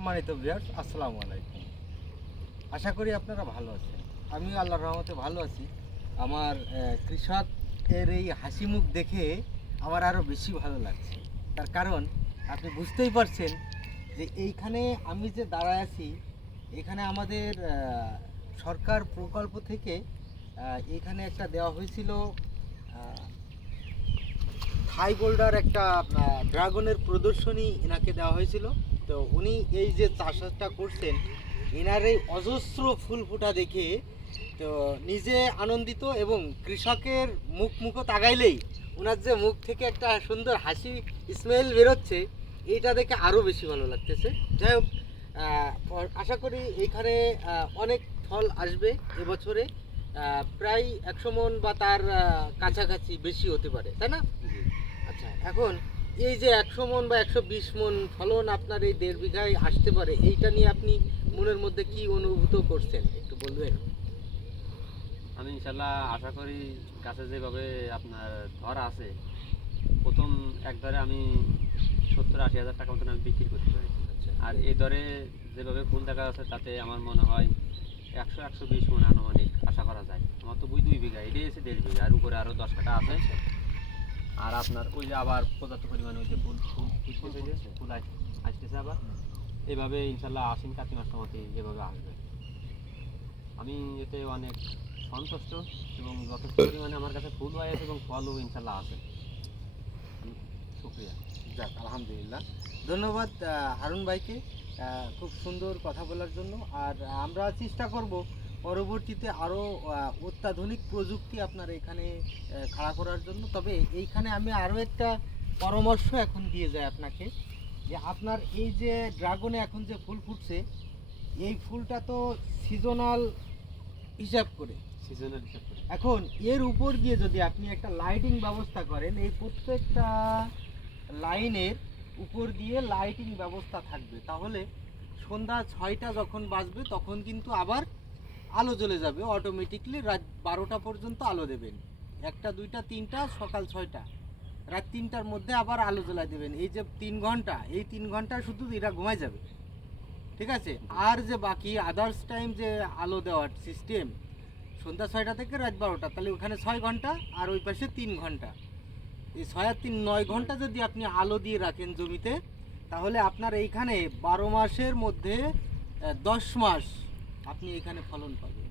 সম্মানিত ভিউয়ার্স, আসসালামু আলাইকুম। আশা করি আপনারা ভালো আছেন। আমি আল্লাহর রহমতে ভালো আছি। আমার কৃষকের এই হাসি মুখ দেখে আমার আরও বেশি ভালো লাগছে। তার কারণ আপনি বুঝতেই পারছেন যে এইখানে আমি যে দাঁড়ায় আছি, এখানে আমাদের সরকার প্রকল্প থেকে এখানে একটা দেওয়া হয়েছিল, থাই বোল্ডার একটা ড্রাগনের প্রদর্শনী এনাকে দেওয়া হয়েছিল। তো উনি এই যে চাষটা করছেন, এনার এই অজস্র ফুল ফোটা দেখে তো নিজে আনন্দিত, এবং কৃষকের মুখ তাকাইলেই ওনার যে মুখ থেকে একটা সুন্দর হাসি স্মেল বেরোচ্ছে, এইটা দেখে আরও বেশি ভালো লাগতেছে। যাই হোক, আশা করি এইখানে অনেক ফল আসবে এবছরে। প্রায় 100 মণ বা তার কাছাকাছি বেশি হতে পারে, তাই না? আচ্ছা, এখন এই যে 100 মণ বা 120 মণ ফলন আপনার এই 1.5 বিঘায় আসতে পারে, এইটা নিয়ে আপনি মনের মধ্যে কি অনুভূত করছেন একটু বলবেন? আমি ইনশাল্লাহ আশা করি গাছে যেভাবে আপনার ধর আছে, প্রথম এক দরে আমি 70-80 হাজার টাকা মতন আমি বিক্রি করতে পারি। আচ্ছা, আর এই দরে যেভাবে ফুল দেখা যাচ্ছে তাতে আমার মনে হয় 100-120 মণ আনুমানিক আশা করা যায়। আমার তো 2 বিঘা, এটাই এসে 1.5 বিঘা, আর উপরে আরও 10 কাঠা আছে। আর আপনার ওই যে আবার পর্যাপ্ত পরিমাণে ওই যে ফুল আসতেছে আবার। এইভাবে ইনশাল্লাহ আশ্বিন কার্তিক মাসের মধ্যে যেভাবে আসবে, আমি এতে অনেক সন্তুষ্ট এবং যথেষ্ট পরিমাণে আমার কাছে ফুল হয়ে আছে এবং ফলও ইনশাল্লাহ আছে। শুক্রিয়া। যাক, আলহামদুলিল্লাহ। ধন্যবাদ হারুন ভাইকে খুব সুন্দর কথা বলার জন্য। আর আমরা চেষ্টা করব পরবর্তীতে আরও অত্যাধুনিক প্রযুক্তি আপনার এখানে খাড়া করার জন্য। তবে এইখানে আমি আরও একটা পরামর্শ এখন দিয়ে যাই আপনাকে, যে আপনার এই যে ড্রাগনে এখন যে ফুল ফুটছে, এই ফুলটা তো সিজনাল হিসাব করে। সিজনাল হিসাব করে এখন এর উপর দিয়ে যদি আপনি একটা লাইটিং ব্যবস্থা করেন, এই প্রত্যেকটা লাইনের উপর দিয়ে লাইটিং ব্যবস্থা থাকবে, তাহলে সন্ধ্যা 6টা যখন বাজবে তখন কিন্তু আবার আলো জ্বলে যাবে অটোমেটিকলি। রাত 12টা পর্যন্ত আলো দেবেন, 1টা 2টা 3টা, সকাল 6টা, রাত 3টার মধ্যে আবার আলো জ্বলাই দেবেন। এই যে 3 ঘন্টা, এই 3 ঘন্টা শুধু এরা ঘুমাই যাবে, ঠিক আছে? আর যে বাকি আদার্স টাইম যে আলো দেওয়ার সিস্টেম, সন্ধ্যা 6টা থেকে রাত 12টা, তাহলে ওখানে 6 ঘন্টা আর ওই পাশে 3 ঘন্টা। এই 6 আর 3 9 ঘন্টা যদি আপনি আলো দিয়ে রাখেন জমিতে, তাহলে আপনার এইখানে 12 মাসের মধ্যে 10 মাস আপনি এখানে ফলন পাবেন।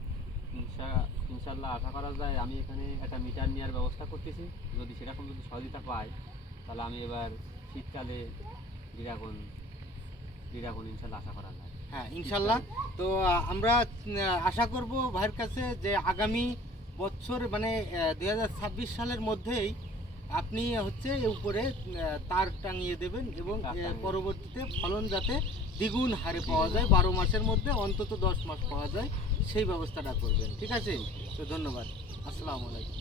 ইনশাল্লাহ আশা করা যায়। আমি এখানে একটা মিটার নেওয়ার ব্যবস্থা করতেছি, যদি সেরকম সহযোগিতা পাই তাহলে আমি এবার শীতকালে ড্রাগন ইনশাল্লাহ আশা করা যায়। হ্যাঁ, ইনশাল্লাহ। তো আমরা আশা করব ভাইয়ের কাছে যে আগামী বছর মানে 2026 সালের মধ্যেই আপনি হচ্ছে উপরে তার টাঙিয়ে দেবেন, এবং পরবর্তীতে ফলন যাতে দ্বিগুণ হারে পাওয়া যায়, 12 মাসের মধ্যে অন্তত 10 মাস পাওয়া যায়, সেই ব্যবস্থাটা করবেন। ঠিক আছে? তো ধন্যবাদ। আসসালামু আলাইকুম।